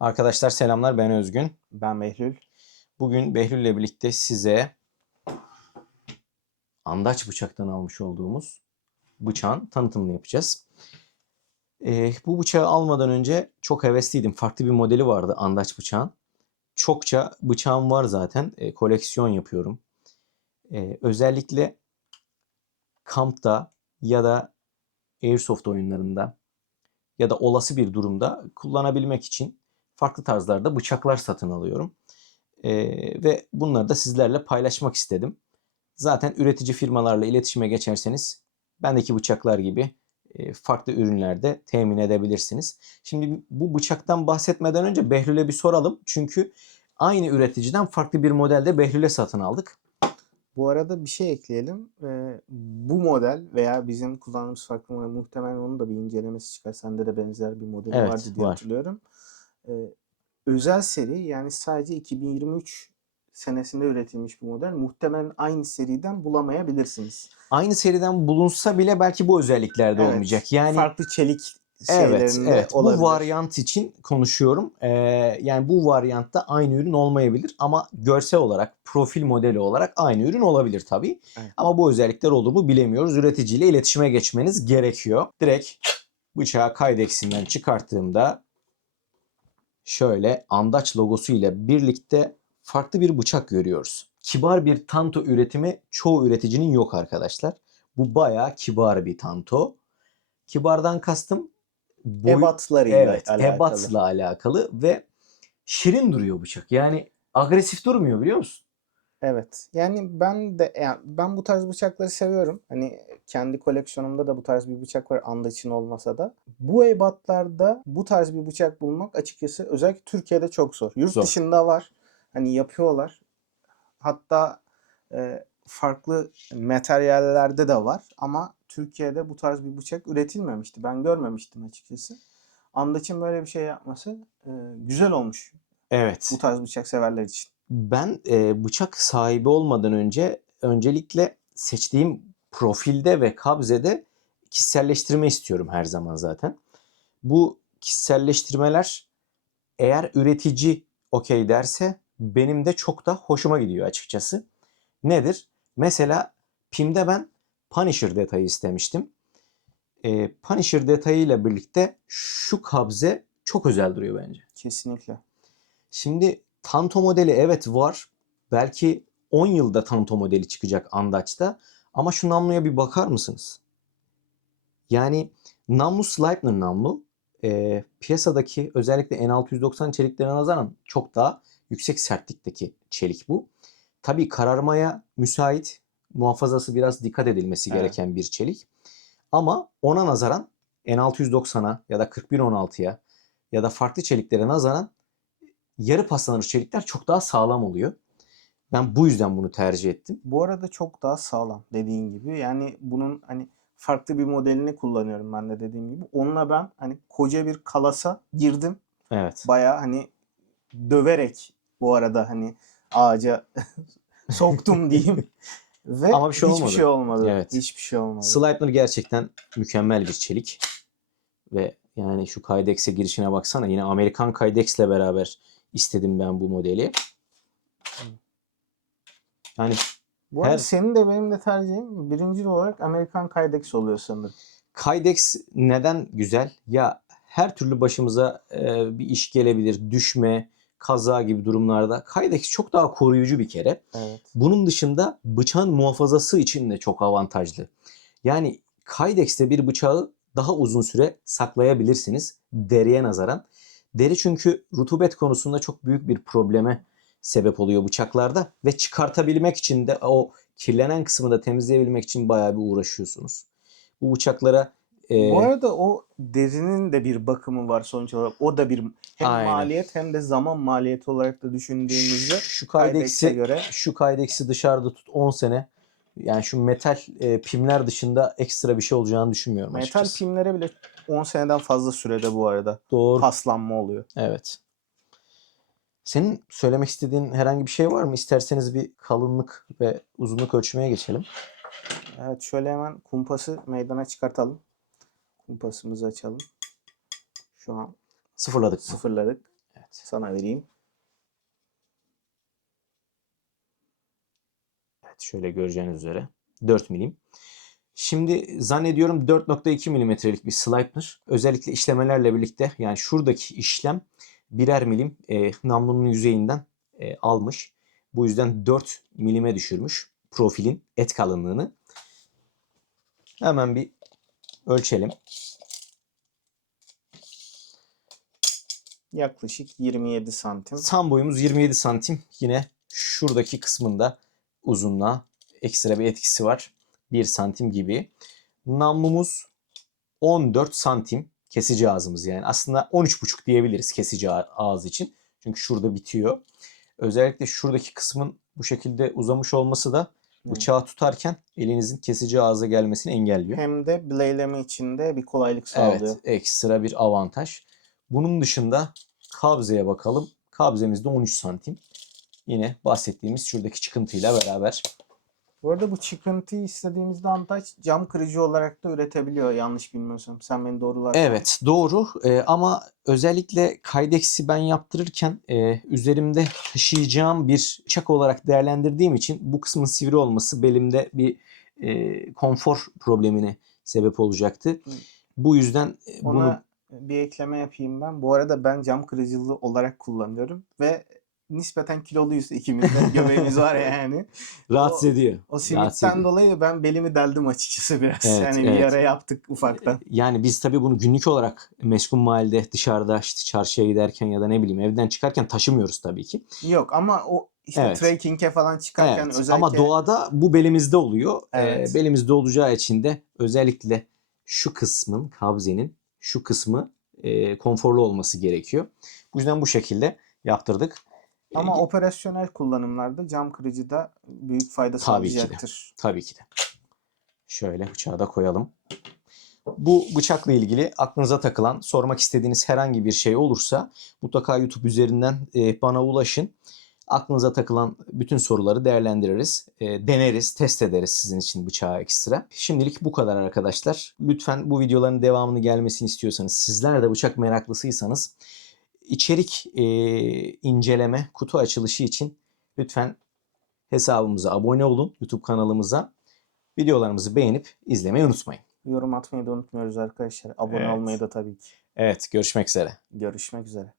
Arkadaşlar selamlar ben Özgün. Ben Behlül. Bugün Behlül ile birlikte size Andaç bıçaktan almış olduğumuz bıçağın tanıtımını yapacağız. Ee, bu bıçağı almadan önce çok hevesliydim. Farklı bir modeli vardı Andaç bıçağın. Çokça bıçağım var zaten. Ee, koleksiyon yapıyorum. Ee, özellikle kampta ya da airsoft oyunlarında ya da olası bir durumda kullanabilmek için farklı tarzlarda bıçaklar satın alıyorum. Ee, ve bunları da sizlerle paylaşmak istedim. Zaten üretici firmalarla iletişime geçerseniz bendeki bıçaklar gibi e, farklı ürünlerde temin edebilirsiniz. Şimdi bu bıçaktan bahsetmeden önce Behlül'e bir soralım. Çünkü aynı üreticiden farklı bir modelde Behlül'e satın aldık. Bu arada bir şey ekleyelim. Ee, bu model veya bizim kullandığımız farklı model muhtemelen onun da bir incelemesi çıkar. Sende de benzer bir modeli Evet, vardı diye var. hatırlıyorum. Ee, özel seri yani sadece 2023 senesinde üretilmiş bir model. Muhtemelen aynı seriden bulamayabilirsiniz. Aynı seriden bulunsa bile belki bu özelliklerde Evet, olmayacak. Yani farklı çelik Evet, evet. olabilir. Bu varyant için konuşuyorum. Ee, yani bu varyantta aynı ürün olmayabilir ama görsel olarak, profil modeli olarak aynı ürün olabilir tabii. Evet. Ama bu özellikler olur mu bilemiyoruz. Üreticiyle iletişime geçmeniz gerekiyor. Direkt bıçağı kaydeksinden çıkarttığımda şöyle Andaç logosu ile birlikte farklı bir bıçak görüyoruz. Kibar bir tanto üretimi çoğu üreticinin yok arkadaşlar. Bu bayağı kibar bir tanto. Kibardan kastım boy- Ebatlarıyla Evet, alakalı. ebatla alakalı ve şirin duruyor bıçak. Yani agresif durmuyor biliyor musun? Evet. Yani ben de yani ben bu tarz bıçakları seviyorum. Hani kendi koleksiyonumda da bu tarz bir bıçak var Andaç'ın olmasa da. Bu ebatlarda bu tarz bir bıçak bulmak açıkçası özellikle Türkiye'de çok zor. Yurt Zor. dışında var. Hani yapıyorlar. Hatta e, farklı materyallerde de var ama Türkiye'de bu tarz bir bıçak üretilmemişti. Ben görmemiştim açıkçası. Andaç'ın böyle bir şey yapması e, güzel olmuş Evet. bu tarz bıçak severler için. Ben e, bıçak sahibi olmadan önce öncelikle seçtiğim profilde ve kabzede kişiselleştirme istiyorum her zaman zaten. Bu kişiselleştirmeler eğer üretici okey derse benim de çok da hoşuma gidiyor açıkçası. Nedir? Mesela Pim'de ben Punisher detayı istemiştim. E, Punisher detayıyla birlikte şu kabze çok özel duruyor bence. Kesinlikle. Şimdi Tanto modeli evet var. Belki 10 yılda Tanto modeli çıkacak Andaç'ta. Ama şu namluya bir bakar mısınız? Yani namlu Sleipner namlu. e, piyasadaki özellikle N690 çeliklerine nazaran çok daha yüksek sertlikteki çelik bu. Tabii kararmaya müsait, muhafazası biraz dikkat edilmesi Evet. gereken bir çelik. Ama ona nazaran N690'a ya da 4116'ya ya da farklı çeliklere nazaran yarı paslanmış çelikler çok daha sağlam oluyor. Ben bu yüzden bunu tercih ettim. Bu arada çok daha sağlam dediğin gibi. Yani bunun hani farklı bir modelini kullanıyorum ben de dediğim gibi. Onunla ben hani koca bir kalasa girdim. Evet. Baya hani döverek bu arada hani ağaca soktum diyeyim. Ve Ama bir şey hiçbir olmadı. şey olmadı. Evet. Hiçbir şey olmadı. Sleipner gerçekten mükemmel bir çelik. Ve yani şu Kydex'e girişine baksana. Yine Amerikan Kydex'le beraber istedim ben bu modeli. Yani bu arada her- senin de benim de tercihim birinci olarak Amerikan Kydex oluyor sanırım. Kydex neden güzel? Ya her türlü başımıza e, bir iş gelebilir. Düşme, kaza gibi durumlarda. Kydex çok daha koruyucu bir kere. Evet. Bunun dışında bıçağın muhafazası için de çok avantajlı. Yani Kydex'te bir bıçağı daha uzun süre saklayabilirsiniz deriye nazaran. Deri çünkü rutubet konusunda çok büyük bir probleme sebep oluyor bıçaklarda ve çıkartabilmek için de o kirlenen kısmı da temizleyebilmek için bayağı bir uğraşıyorsunuz. Bu bıçaklara e, Bu arada o derinin de bir bakımı var sonuç olarak. O da bir hem Aynen. maliyet hem de zaman maliyeti olarak da düşündüğümüzde şu Kydex'i göre şu Kydex'i dışarıda tut 10 sene. Yani şu metal e, pimler dışında ekstra bir şey olacağını düşünmüyorum metal açıkçası. pimlere bile 10 seneden fazla sürede bu arada Doğru. paslanma oluyor. Evet. Senin söylemek istediğin herhangi bir şey var mı? İsterseniz bir kalınlık ve uzunluk ölçmeye geçelim. Evet şöyle hemen kumpası meydana çıkartalım. Kumpasımızı açalım. Şu an Sıfırladık mı? sıfırladık. Evet. Sana vereyim. Evet şöyle göreceğiniz üzere 4 milim. Şimdi zannediyorum 4.2 milimetrelik bir sliper. Özellikle işlemelerle birlikte yani şuradaki işlem birer milim e, namlunun yüzeyinden e, almış. Bu yüzden 4 milime düşürmüş profilin et kalınlığını. Hemen bir ölçelim. Yaklaşık 27 santim. Tam boyumuz 27 santim. Yine şuradaki kısmında uzunluğa ekstra bir etkisi var. 1 santim gibi. Namlumuz 14 santim kesici ağzımız yani. Aslında 13,5 diyebiliriz kesici ağ- ağız için. Çünkü şurada bitiyor. Özellikle şuradaki kısmın bu şekilde uzamış olması da bıçağı tutarken elinizin kesici ağza gelmesini engelliyor. Hem de bileyleme için de bir kolaylık sağlıyor. Evet, ekstra bir avantaj. Bunun dışında kabzeye bakalım. Kabzemiz de 13 santim. Yine bahsettiğimiz şuradaki çıkıntıyla beraber. Bu arada bu çıkıntıyı istediğimizde Antaç cam kırıcı olarak da üretebiliyor yanlış bilmiyorsam. Sen beni doğrularsan. Evet doğru Ee, ama özellikle kaydeksi ben yaptırırken e, üzerimde taşıyacağım bir bıçak olarak değerlendirdiğim için bu kısmın sivri olması belimde bir e, konfor problemine sebep olacaktı. Hı. Bu yüzden e, bunu Ona bir ekleme yapayım ben. Bu arada ben cam kırıcılığı olarak kullanıyorum ve nispeten kiloluyuz ikimiz de. Göbeğimiz var yani. rahatsız ediyor. O simitten dolayı ben belimi deldim açıkçası biraz. Evet, yani bir evet. ara yaptık ufaktan. Yani biz tabii bunu günlük olarak meskun mahallede dışarıda işte çarşıya giderken ya da ne bileyim evden çıkarken taşımıyoruz tabii ki. Yok ama o işte Evet. trekking'e falan çıkarken Evet. özellikle Ama doğada bu belimizde oluyor. Ee, Evet. belimizde olacağı için de özellikle şu kısmın kabzenin şu kısmı e, konforlu olması gerekiyor. Bu yüzden bu şekilde yaptırdık. Ama operasyonel kullanımlarda cam kırıcı da büyük fayda Tabii ki de. sağlayacaktır. Tabii ki de. Şöyle bıçağı da koyalım. Bu bıçakla ilgili aklınıza takılan, sormak istediğiniz herhangi bir şey olursa mutlaka YouTube üzerinden e, bana ulaşın. Aklınıza takılan bütün soruları değerlendiririz, e, deneriz, test ederiz sizin için bıçağı ekstra. Şimdilik bu kadar arkadaşlar. Lütfen bu videoların devamını gelmesini istiyorsanız, sizler de bıçak meraklısıysanız içerik e, inceleme, kutu açılışı için lütfen hesabımıza abone olun, YouTube kanalımıza. Videolarımızı beğenip izlemeyi unutmayın. Yorum atmayı da unutmuyoruz arkadaşlar. Abone Evet. olmayı da tabii ki. Evet, görüşmek üzere. Görüşmek üzere.